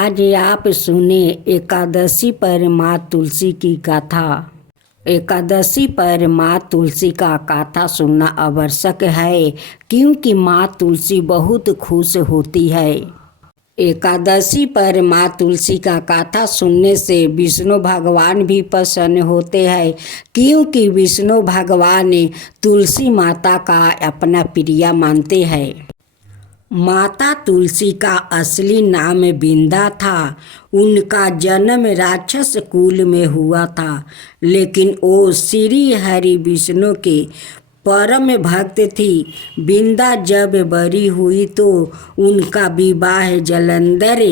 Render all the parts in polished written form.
आज आप सुने एकादशी पर माँ तुलसी की गाथा। एकादशी पर माँ तुलसी का गाथा सुनना आवश्यक है, क्योंकि माँ तुलसी बहुत खुश होती है। एकादशी पर माँ तुलसी का गाथा सुनने से विष्णु भगवान भी प्रसन्न होते हैं, क्योंकि विष्णु भगवान तुलसी माता का अपना प्रिय मानते हैं। माता तुलसी का असली नाम बिंदा था। उनका जन्म राक्षस कुल में हुआ था, लेकिन वो श्री हरि विष्णु के परम भक्त थी। बिंदा जब बड़ी हुई तो उनका विवाह जलंधर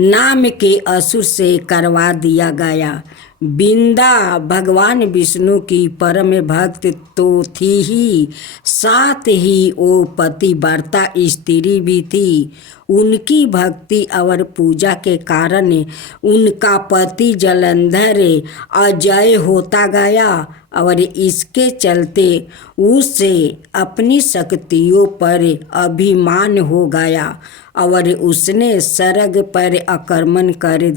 नाम के असुर से करवा दिया गया। बिंदा भगवान विष्णु की परम भक्त तो थी ही, साथ ही वो पतिव्रता स्त्री भी थी। उनकी भक्ति और पूजा के कारण उनका पति जलंधर अजय होता गया और इसके चलते उसे अपनी शक्तियों पर अभिमान हो गया और उसने स्वर्ग पर आक्रमण कर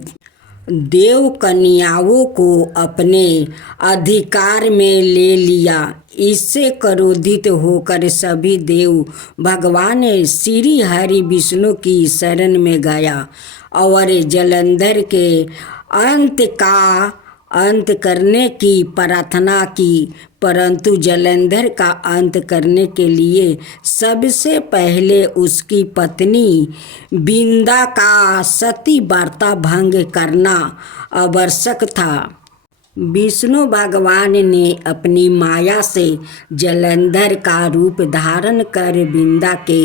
देव कन्याओं को अपने अधिकार में ले लिया। इससे क्रोधित होकर सभी देव भगवान श्री हरि विष्णु की शरण में गया और जलंधर के अंत करने की प्रार्थना की। परंतु जलंधर का अंत करने के लिए सबसे पहले उसकी पत्नी बिंदा का सती व्रत भंग करना आवश्यक था। विष्णु भगवान ने अपनी माया से जलंधर का रूप धारण कर बिंदा के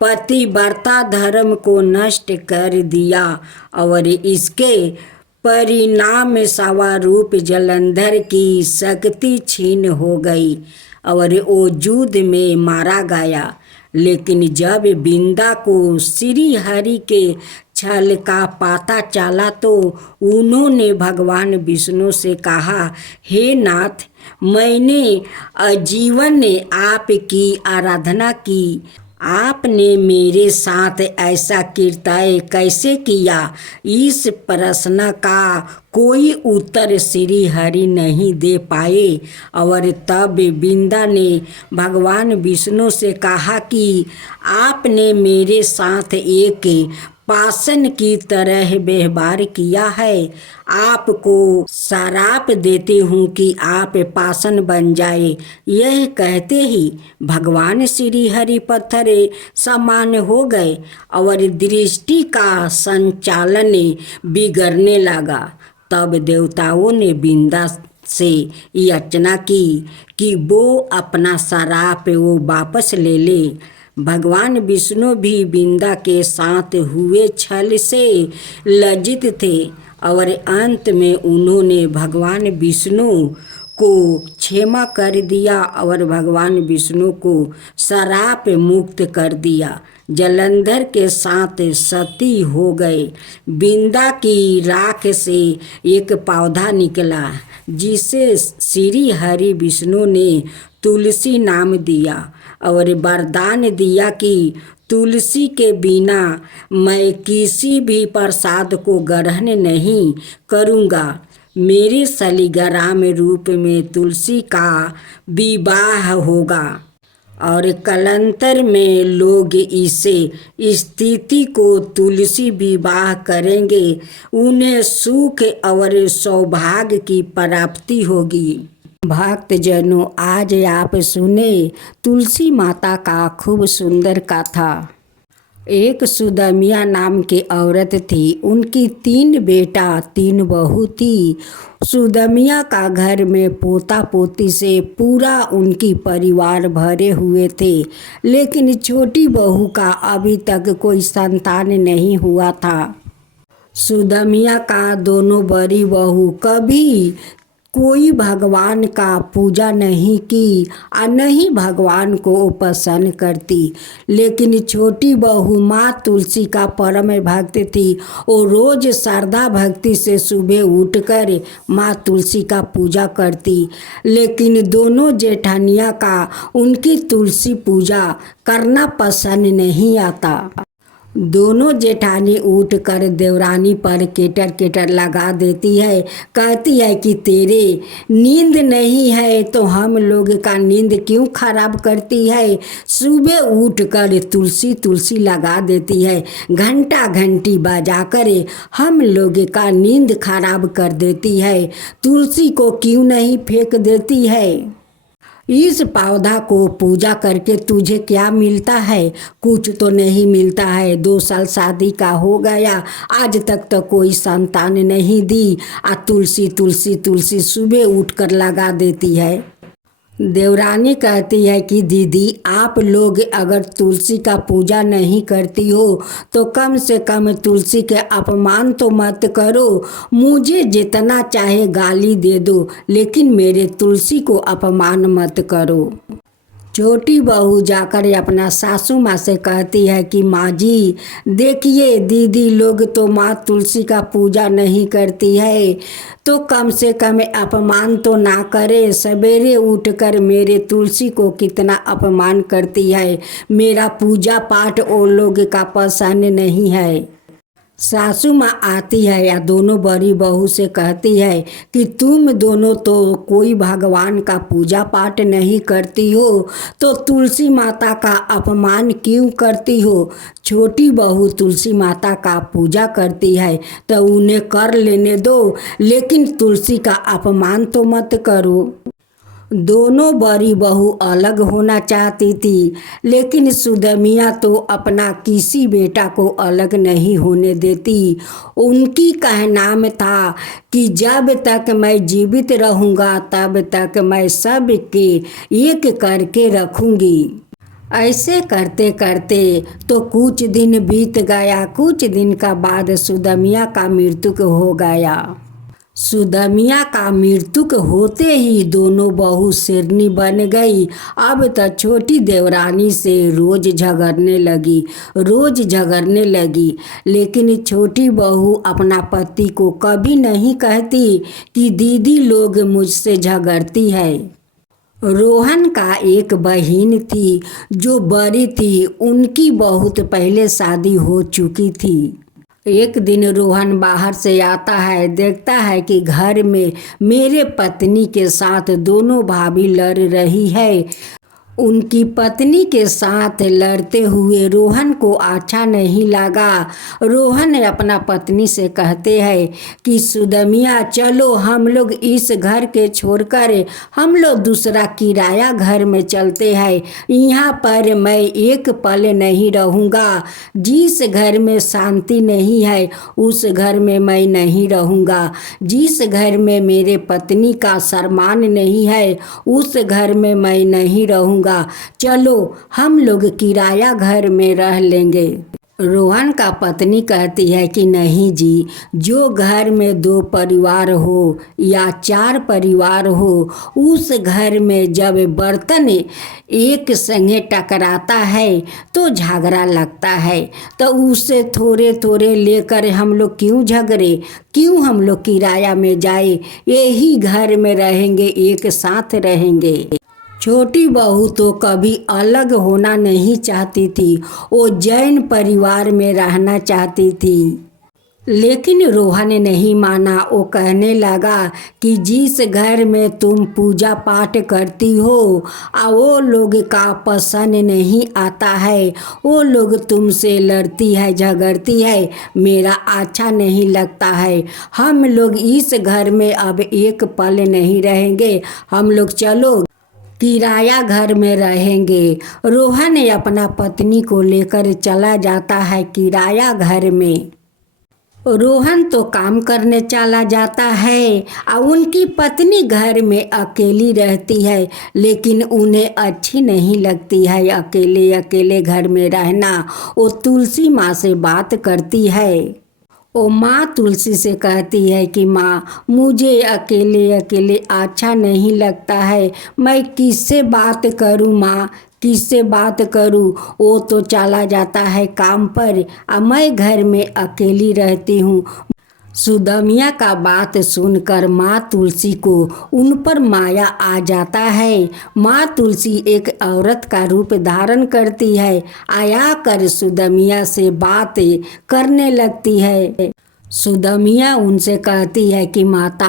पतिव्रता धर्म को नष्ट कर दिया और इसके परिणाम स्वरूप जलंधर की शक्ति छीन हो गई और वो युद्ध में मारा गया। लेकिन जब बिंदा को श्री हरि के छल का पता चला तो उन्होंने भगवान विष्णु से कहा, हे नाथ, मैंने आजीवन आपकी आराधना की, आपने मेरे साथ ऐसा कृत्य कैसे किया? इस प्रश्न का कोई उत्तर श्री हरि नहीं दे पाए और तब बिंदा ने भगवान विष्णु से कहा कि आपने मेरे साथ एक पाषाण की तरह व्यवहार किया है। आपको श्राप देती हूँ कि आप पाषाण बन जाए। यह कहते ही भगवान श्री हरि पत्थर समान हो गए और दृष्टि का संचालन बिगड़ने लगा। तब देवताओं ने बिंदा से याचना की कि वो अपना श्राप वो वापस ले ले। भगवान विष्णु भी बिंदा के साथ हुए छल से लज्जित थे और अंत में उन्होंने भगवान विष्णु को क्षमा कर दिया और भगवान विष्णु को श्राप मुक्त कर दिया। जलंधर के साथ सती हो गए। बिंदा की राख से एक पौधा निकला जिसे श्री हरि विष्णु ने तुलसी नाम दिया और वरदान दिया कि तुलसी के बिना मैं किसी भी प्रसाद को ग्रहण नहीं करूँगा। मेरे शालिग्राम रूप में तुलसी का विवाह होगा और कालांतर में लोग इसे स्थिति को तुलसी विवाह करेंगे। उन्हें सुख और सौभाग्य की प्राप्ति होगी। भक्तजनों, आज आप सुने तुलसी माता का खूब सुंदर कथा। एक सुदमिया नाम की औरत थी। उनकी 3 बेटा 3 बहू थी। सुदमिया का घर में पोता पोती से पूरा उनकी परिवार भरे हुए थे, लेकिन छोटी बहू का अभी तक कोई संतान नहीं हुआ था। सुदमिया का दोनों बड़ी बहू कभी कोई भगवान का पूजा नहीं की और नहीं भगवान को पसंद करती, लेकिन छोटी बहू माँ तुलसी का परम भक्त थी। वो रोज श्रद्धा भक्ति से सुबह उठकर माँ तुलसी का पूजा करती, लेकिन दोनों जेठानिया का उनकी तुलसी पूजा करना पसंद नहीं आता। दोनों जेठानी उठकर देवरानी पर केटर केटर लगा देती है। कहती है कि तेरे नींद नहीं है तो हम लोग का नींद क्यों खराब करती है। सुबह उठकर तुलसी तुलसी लगा देती है, घंटा घंटी बजाकर हम लोग का नींद खराब कर देती है। तुलसी को क्यों नहीं फेंक देती है। इस पौधा को पूजा करके तुझे क्या मिलता है। कुछ तो नहीं मिलता है। 2 साल शादी का हो गया, आज तक तो कोई संतान नहीं दी। तुलसी तुलसी तुलसी सुबह उठकर लगा देती है। देवरानी कहती है कि दीदी आप लोग अगर तुलसी का पूजा नहीं करती हो तो कम से कम तुलसी के अपमान तो मत करो। मुझे जितना चाहे गाली दे दो, लेकिन मेरे तुलसी को अपमान मत करो। छोटी बहू जाकर अपना सासू माँ से कहती है कि माँ जी देखिए, दीदी लोग तो माँ तुलसी का पूजा नहीं करती है, तो कम से कम अपमान तो ना करे। सवेरे उठकर मेरे तुलसी को कितना अपमान करती है। मेरा पूजा पाठ वो लोग का पसंद नहीं है। सासू माँ आती है या दोनों बड़ी बहू से कहती है कि तुम दोनों तो कोई भगवान का पूजा पाठ नहीं करती हो, तो तुलसी माता का अपमान क्यों करती हो। छोटी बहू तुलसी माता का पूजा करती है तो उन्हें कर लेने दो, लेकिन तुलसी का अपमान तो मत करो। दोनों बड़ी बहू अलग होना चाहती थी, लेकिन सुदमिया तो अपना किसी बेटा को अलग नहीं होने देती। उनकी कहनाम था कि जब तक मैं जीवित रहूँगा तब तक मैं सबके एक करके रखूँगी। ऐसे करते करते तो कुछ दिन बीत गया। कुछ दिन का बाद सुदमिया का मृत्यु हो गया। सुदमिया का मृत्यु होते ही दोनों बहू शेरनी बन गई। अब तो छोटी देवरानी से रोज झगड़ने लगी, लेकिन छोटी बहू अपना पति को कभी नहीं कहती कि दीदी लोग मुझसे झगड़ती है। रोहन का एक बहन थी जो बड़ी थी, उनकी बहुत पहले शादी हो चुकी थी। एक दिन रोहन बाहर से आता है, देखता है कि घर में मेरे पत्नी के साथ दोनों भाभी लड़ रही है। उनकी पत्नी के साथ लड़ते हुए रोहन को अच्छा नहीं लगा। रोहन अपना पत्नी से कहते हैं कि सुदमिया चलो हम लोग इस घर के छोड़कर हम लोग दूसरा किराया घर में चलते हैं। यहाँ पर मैं एक पल नहीं रहूँगा। जिस घर में शांति नहीं है उस घर में मैं नहीं रहूँगा। जिस घर में मेरे पत्नी का सम्मान नहीं है उस घर में मैं नहीं रहूँगा। चलो हम लोग किराया घर में रह लेंगे। रोहन का पत्नी कहती है कि नहीं जी, जो घर में 2 परिवार हो या 4 परिवार हो, उस घर में जब बर्तन एक संगे टकराता है तो झगड़ा लगता है। तो उसे थोड़े थोड़े लेकर हम लोग क्यों झगड़े, क्यों हम लोग किराया में जाए, यही घर में रहेंगे, एक साथ रहेंगे। छोटी बहू तो कभी अलग होना नहीं चाहती थी, वो जैन परिवार में रहना चाहती थी। लेकिन रोहन ने नहीं माना। वो कहने लगा कि जिस घर में तुम पूजा पाठ करती हो वो लोग का पसंद नहीं आता है, वो लोग तुमसे लड़ती है, झगड़ती है, मेरा अच्छा नहीं लगता है। हम लोग इस घर में अब एक पल नहीं रहेंगे, हम लोग चलो किराया घर में रहेंगे। रोहन अपना पत्नी को लेकर चला जाता है किराया घर में। रोहन तो काम करने चला जाता है और उनकी पत्नी घर में अकेली रहती है, लेकिन उन्हें अच्छी नहीं लगती है अकेले अकेले घर में रहना। वो तुलसी माँ से बात करती है। वो माँ तुलसी से कहती है कि माँ मुझे अकेले अकेले अच्छा नहीं लगता है, मैं किससे बात करूँ माँ, किससे बात करूँ। वो तो चला जाता है काम पर और मैं घर में अकेली रहती हूँ। सुदमिया का बात सुनकर माँ तुलसी को उन पर माया आ जाता है। माँ तुलसी एक औरत का रूप धारण करती है, आया कर सुदमिया से बातें करने लगती है। सुदमिया उनसे कहती है कि माता,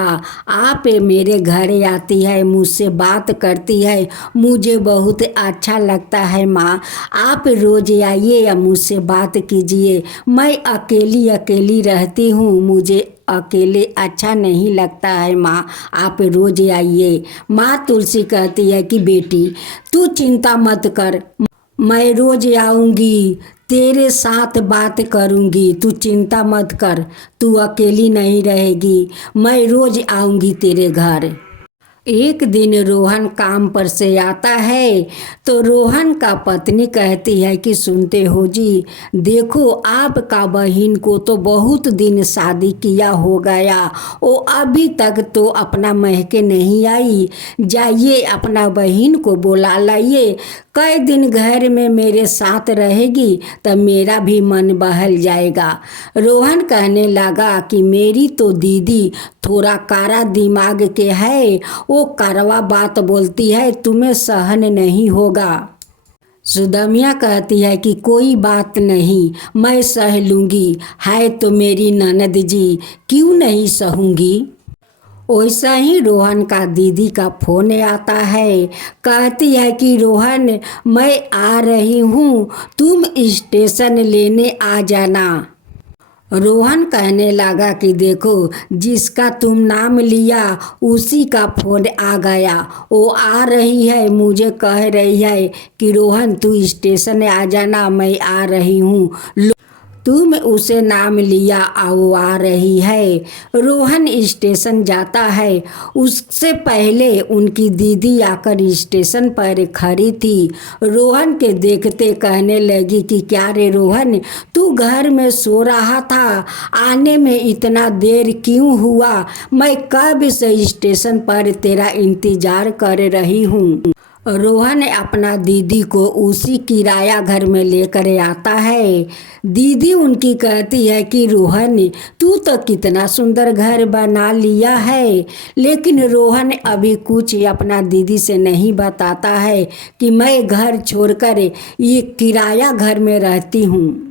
आप मेरे घर आती है, मुझसे बात करती है, मुझे बहुत अच्छा लगता है। माँ, आप रोज आइए या मुझसे बात कीजिए। मैं अकेली अकेली रहती हूँ, मुझे अकेले अच्छा नहीं लगता है। माँ, आप रोज आइए। माँ तुलसी कहती है कि बेटी, तू चिंता मत कर, मैं रोज आऊँगी, तेरे साथ बात करूँगी, तू चिंता मत कर, तू अकेली नहीं रहेगी, मैं रोज आऊँगी तेरे घर। एक दिन रोहन काम पर से आता है तो रोहन का पत्नी कहती है कि सुनते हो जी, देखो आपका बहन को तो बहुत दिन शादी किया हो गया, वो अभी तक तो अपना महके नहीं आई, जाइए अपना बहन को बुला लाइए, कई दिन घर में मेरे साथ रहेगी तब मेरा भी मन बहल जाएगा। रोहन कहने लगा कि मेरी तो दीदी थोड़ा कारा दिमाग के है, वो कारवा बात बोलती है, तुम्हें सहन नहीं होगा। सुदमिया कहती है कि कोई बात नहीं, मैं सह लूँगी, है तो मेरी ननद जी, क्यों नहीं सहूँगी। वैसा ही रोहन का दीदी का फ़ोन आता है, कहती है कि रोहन, मैं आ रही हूँ, तुम स्टेशन लेने आ जाना। रोहन कहने लगा कि देखो, जिसका तुम नाम लिया उसी का फ़ोन आ गया, वो आ रही है, मुझे कह रही है कि रोहन तू स्टेशन आ जाना, मैं आ रही हूँ, तुम उसे नाम लिया, आओ आ रही है। रोहन स्टेशन जाता है, उससे पहले उनकी दीदी आकर स्टेशन पर खड़ी थी। रोहन के देखते कहने लगी कि क्या रे रोहन, तू घर में सो रहा था, आने में इतना देर क्यों हुआ, मैं कब से स्टेशन पर तेरा इंतज़ार कर रही हूँ। रोहन अपना दीदी को उसी किराया घर में लेकर आता है। दीदी उनकी कहती है कि रोहन, तू तो कितना सुंदर घर बना लिया है, लेकिन रोहन अभी कुछ अपना दीदी से नहीं बताता है कि मैं घर छोड़कर ये किराया घर में रहती हूँ।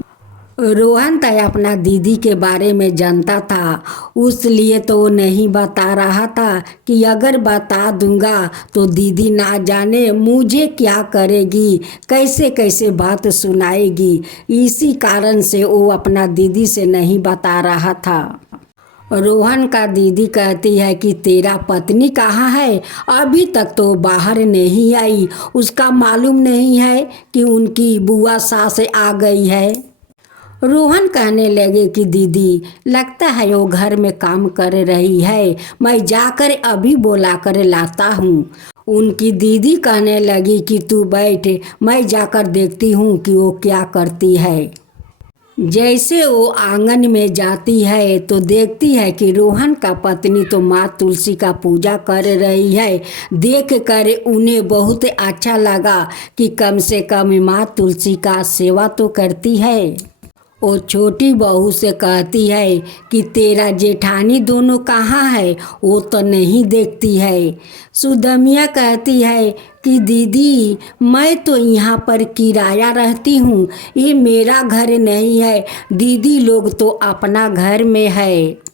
रोहन तो अपना दीदी के बारे में जानता था, उसलिए तो वो नहीं बता रहा था कि अगर बता दूंगा तो दीदी ना जाने मुझे क्या करेगी, कैसे कैसे बात सुनाएगी, इसी कारण से वो अपना दीदी से नहीं बता रहा था। रोहन का दीदी कहती है कि तेरा पत्नी कहाँ है, अभी तक तो बाहर नहीं आई, उसका मालूम नहीं है कि उनकी बुआ सास आ गई है। रोहन कहने लगे कि दीदी, लगता है वो घर में काम कर रही है, मैं जाकर अभी बुला कर लाता हूँ। उनकी दीदी कहने लगी कि तू बैठ, मैं जाकर देखती हूँ कि वो क्या करती है। जैसे वो आंगन में जाती है तो देखती है कि रोहन का पत्नी तो माँ तुलसी का पूजा कर रही है। देख कर उन्हें बहुत अच्छा लगा कि कम से कम माँ तुलसी का सेवा तो करती है। वो छोटी बहू से कहती है कि तेरा जेठानी दोनों कहाँ है, वो तो नहीं देखती है। सुदमिया कहती है कि दीदी, मैं तो यहाँ पर किराया रहती हूँ, ये मेरा घर नहीं है, दीदी लोग तो अपना घर में है।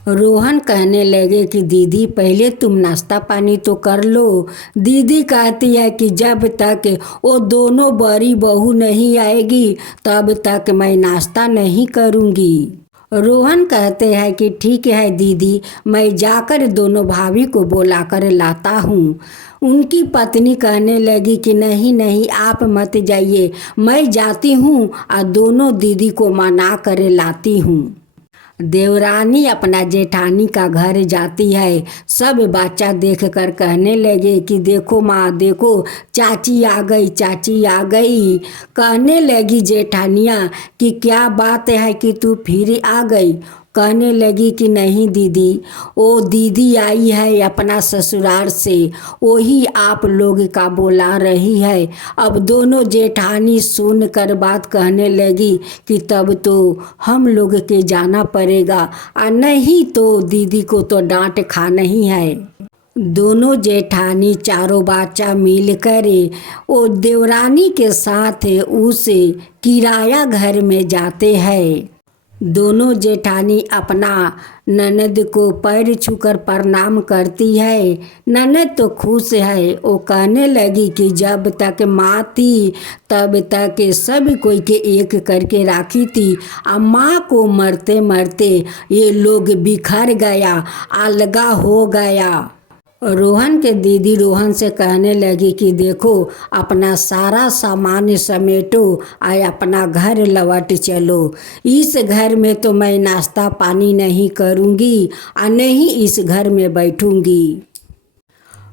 रोहन कहने लगे कि दीदी, पहले तुम नाश्ता पानी तो कर लो। दीदी कहती है कि जब तक वो दोनों बड़ी बहू नहीं आएगी तब तक मैं नाश्ता नहीं करूँगी। रोहन कहते हैं कि ठीक है दीदी, मैं जाकर दोनों भाभी को बुलाकर लाता हूँ। उनकी पत्नी कहने लगी कि नहीं नहीं, आप मत जाइए, मैं जाती हूँ और दोनों दीदी को मना कर लाती हूँ। देवरानी अपना जेठानी का घर जाती है। सब बच्चा देखकर कहने लगे कि देखो माँ, देखो चाची आ गई, चाची आ गई। कहने लगी जेठानियाँ कि क्या बात है कि तू फिर आ गई। कहने लगी कि नहीं दीदी, वो दीदी आई है अपना ससुराल से, वही आप लोग का बुला रही है। अब दोनों जेठानी सुनकर बात कहने लगी कि तब तो हम लोग के जाना पड़ेगा, और नहीं तो दीदी को तो डांट खाना ही है। दोनों जेठानी चारों बच्चा मिलकर वो देवरानी के साथ उस किराया घर में जाते हैं। दोनों जेठानी अपना ननद को पैर छूकर प्रणाम करती है। ननद तो खुश है, वो कहने लगी कि जब तक माँ थी तब तक सब कोई के एक करके राखी थी, और माँ को मरते मरते ये लोग बिखर गया, अलगा हो गया। रोहन के दीदी रोहन से कहने लगी कि देखो, अपना सारा सामान समेटो और अपना घर लौट चलो। इस घर में तो मैं नाश्ता पानी नहीं करूँगी और नहीं इस घर में बैठूँगी।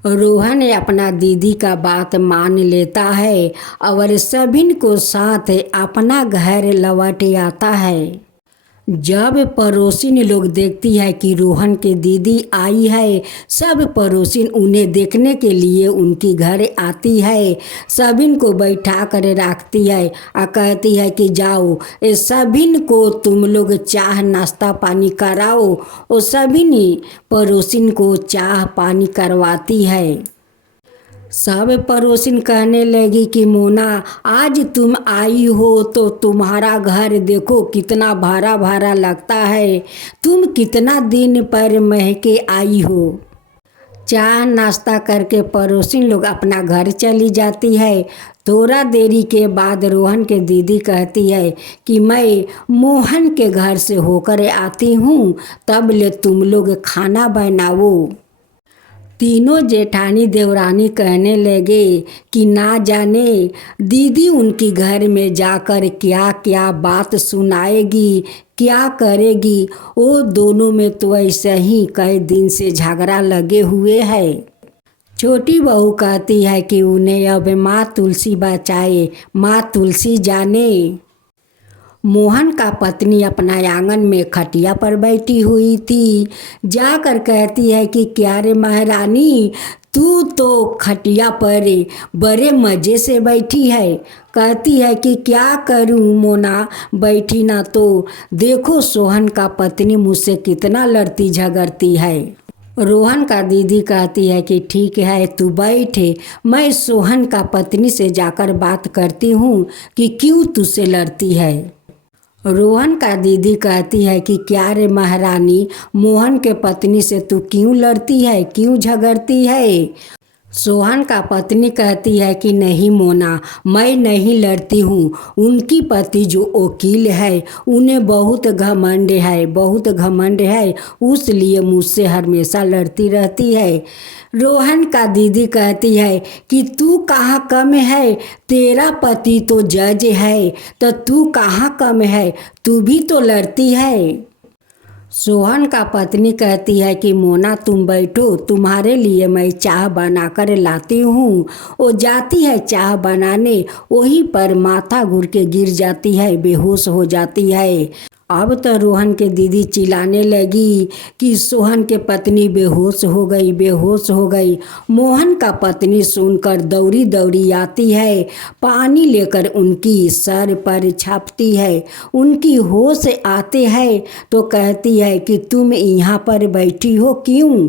रोहन अपना दीदी का बात मान लेता है और सभी को साथ अपना घर लौट आता है। जब पड़ोसिन लोग देखती है कि रोहन की दीदी आई है, सब पड़ोसिन उन्हें देखने के लिए उनकी घर आती है। सभी को बैठा कर रखती है और कहती है कि जाओ, सभी को तुम लोग चाह नाश्ता पानी कराओ। और सभी पड़ोसिन को चाह पानी करवाती है। सब पड़ोसिन कहने लगी कि मोना, आज तुम आई हो तो तुम्हारा घर देखो कितना भारा भारा लगता है, तुम कितना दिन पर महके आई हो। चाय नाश्ता करके पड़ोसिन लोग अपना घर चली जाती है। थोड़ा देरी के बाद रोहन के दीदी कहती है कि मैं मोहन के घर से होकर आती हूँ, तब ले तुम लोग खाना बनाओ। तीनों जेठानी देवरानी कहने लगे कि ना जाने दीदी उनकी घर में जाकर क्या क्या बात सुनाएगी, क्या करेगी। वो दोनों में तो ऐसे ही कई दिन से झगड़ा लगे हुए है। छोटी बहू कहती है कि उन्हें अब माँ तुलसी बचाए, माँ तुलसी जाने। मोहन का पत्नी अपना आंगन में खटिया पर बैठी हुई थी। जाकर कहती है कि क्या रे महारानी, तू तो खटिया पर बड़े मज़े से बैठी है। कहती है कि क्या करूं मोना, बैठी ना तो देखो सोहन का पत्नी मुझसे कितना लड़ती झगड़ती है। रोहन का दीदी कहती है कि ठीक है तू बैठे, मैं सोहन का पत्नी से जाकर बात करती हूँ कि क्यों तुझसे लड़ती है। रोहन का दीदी कहती है कि क्या रे महारानी, मोहन के पत्नी से तू क्यों लड़ती है, क्यों झगड़ती है। सोहन का पत्नी कहती है कि नहीं मोना, मैं नहीं लड़ती हूँ। उनकी पति जो वकील है उन्हें बहुत घमंड है, बहुत घमंड है, इसलिए मुझसे हमेशा लड़ती रहती है। रोहन का दीदी कहती है कि तू कहाँ कम है, तेरा पति तो जज है, तो तू कहाँ कम है, तू भी तो लड़ती है। सोहन का पत्नी कहती है कि मोना तुम बैठो, तुम्हारे लिए मैं चाय बनाकर लाती हूँ। वो जाती है चाय बनाने, वहीं पर माथा घूर के गिर जाती है, बेहोश हो जाती है। अब तो रोहन के दीदी चिल्लाने लगी कि सोहन के पत्नी बेहोश हो गई, बेहोश हो गई। मोहन का पत्नी सुनकर दौड़ी दौड़ी आती है, पानी लेकर उनकी सर पर छापती है। उनकी होश आते है तो कहती है कि तुम यहाँ पर बैठी हो क्यों।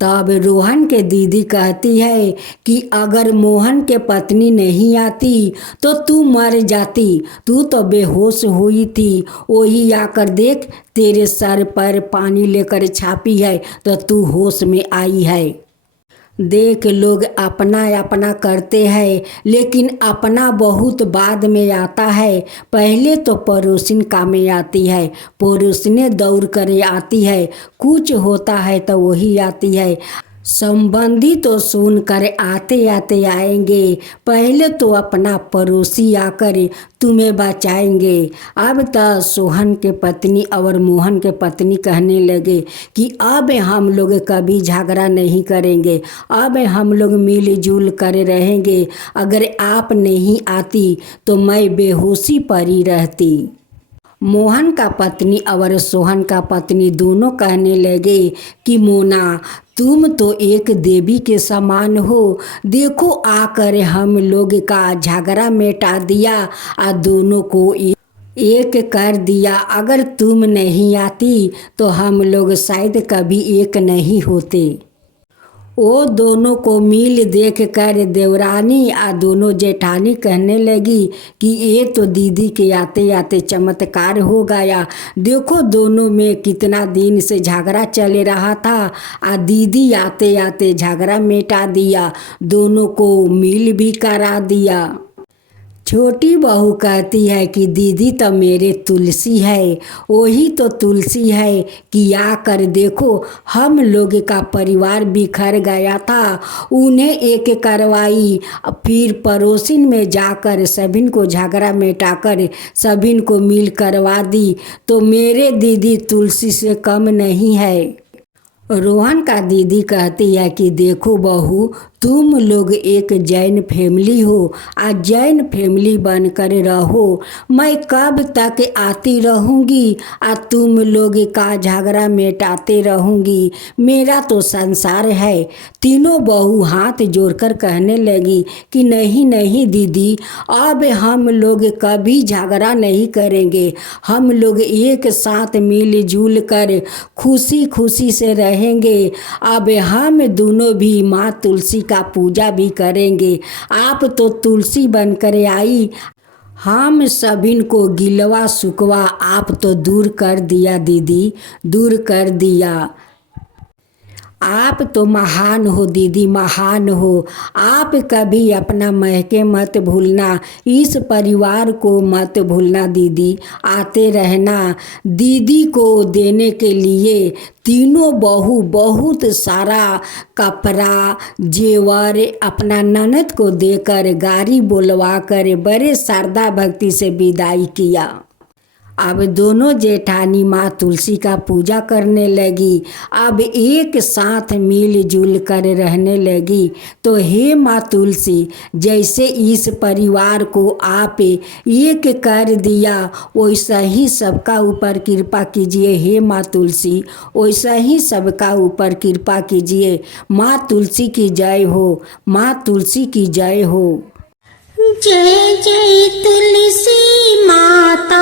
तब रोहन के दीदी कहती है कि अगर मोहन के पत्नी नहीं आती तो तू मर जाती, तू तो बेहोश हुई थी, वही आकर देख तेरे सर पर पानी लेकर छापी है तो तू होश में आई है। देख लोग अपना अपना करते हैं, लेकिन अपना बहुत बाद में आता है। पहले तो पड़ोसिन काम में आती है, पड़ोसिने दौड़ कर आती है, कुछ होता है तो वही आती है। संबंधी तो सुनकर आते आते आएंगे, पहले तो अपना पड़ोसी आकर तुम्हें बचाएंगे। अब तो सोहन के पत्नी और मोहन के पत्नी कहने लगे कि अब हम लोग कभी झगड़ा नहीं करेंगे, अब हम लोग मिलजुल कर रहेंगे। अगर आप नहीं आती तो मैं बेहोशी पड़ी रहती। मोहन का पत्नी और सोहन का पत्नी दोनों कहने लगे कि मोना, तुम तो एक देवी के समान हो। देखो आकर हम लोग का झगड़ा मिटा दिया और दोनों को एक कर दिया। अगर तुम नहीं आती तो हम लोग शायद कभी एक नहीं होते। वो दोनों को मिल देख कर देवरानी और दोनों जेठानी कहने लगी कि ये तो दीदी के आते आते चमत्कार हो गया। देखो दोनों में कितना दिन से झगड़ा चल रहा था और दीदी आते आते झगड़ा मिटा दिया, दोनों को मिल भी करा दिया। छोटी बहू कहती है कि दीदी तो मेरे तुलसी है, वही तो तुलसी है कि आकर देखो हम लोग का परिवार बिखर गया था, उन्हें एक करवाई, फिर पड़ोसिन में जाकर सभिन को झगड़ा मिटाकर सभिन को मिल करवा दी, तो मेरे दीदी तुलसी से कम नहीं है। रोहन का दीदी कहती है कि देखो बहू, तुम लोग एक जैन फैमिली हो, आज जैन फैमिली बनकर रहो। मैं कब तक आती रहूँगी और तुम लोग का झगड़ा मिटाते रहूँगी, मेरा तो संसार है। तीनों बहू हाथ जोड़कर कहने लगी कि नहीं नहीं दीदी, अब हम लोग कभी झगड़ा नहीं करेंगे, हम लोग एक साथ मिलजुल कर खुशी खुशी से रहेंगे। अब हम दोनों भी माँ तुलसी का पूजा भी करेंगे। आप तो तुलसी बनकर आई, हम सभिन को गिलवा सुकवा आप तो दूर कर दिया दीदी, दूर कर दिया। आप तो महान हो दीदी, महान हो। आप कभी अपना महके मत भूलना, इस परिवार को मत भूलना दीदी, आते रहना। दीदी को देने के लिए तीनों बहू बहुत सारा कपड़ा जेवर अपना ननद को देकर गाड़ी बुलवा कर बड़े श्रद्धा भक्ति से विदाई किया। अब दोनों जेठानी माँ तुलसी का पूजा करने लगी, अब एक साथ मिलजुल कर रहने लगी। तो हे माँ तुलसी, जैसे इस परिवार को आप एक कर दिया, वैसा ही सबका ऊपर कृपा कीजिए। हे माँ तुलसी, वैसा ही सबका ऊपर कृपा कीजिए। माँ तुलसी की जय हो, माँ तुलसी की जय हो। जय जय तुलसी माता,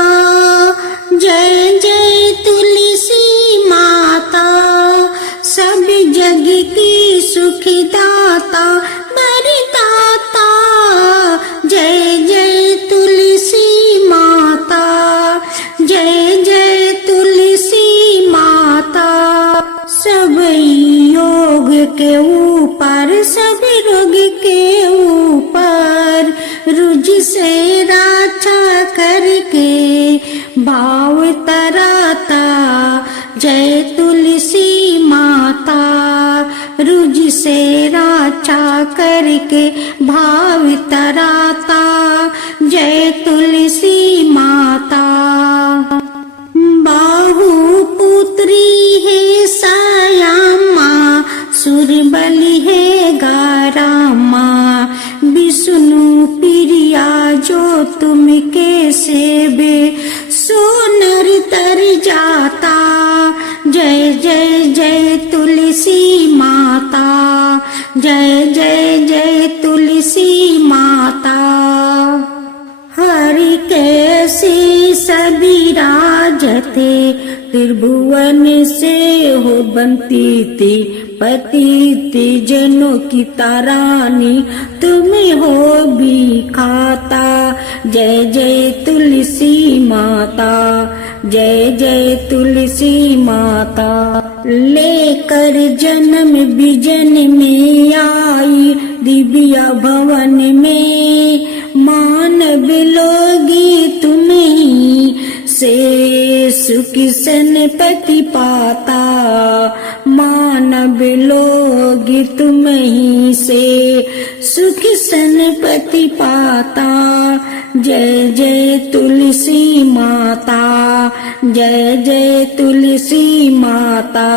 जय जय तुलसी माता, सब जग की सुखदाता वरदाता। जय जय तुलसी माता, जय जय तुलसी माता। सब योग के ऊपर, सब रोग के ऊपर रुझ से रक्षा करके भाव तराता। जय तुलसी माता, रुझ से रक्षा करके भाव तराता। जय तुलसी माता। बाहु पुत्री है सयामा, सुरबली है गारामा। विष्णु प्रिया जो तुम के सेवे, सोनर तर जाता। जय जय जय तुलसी माता, जय जय जय तुलसी माता। हरि कैसे सभी राजते, त्रिभुवन से हो बनती थी। पतित जनों की तारानी, तुम्हें हो भी खाता। जय जय तुलसी माता, जय जय तुलसी माता। लेकर जन्म बिजन में आई, दिव्या भवन में मानव लोगी तुम्हीं से सुख सनपति पाता। मानव लोग तुम्हीं से सुख सनपति पाता। जय जय तुलसी माता, जय जय तुलसी माता।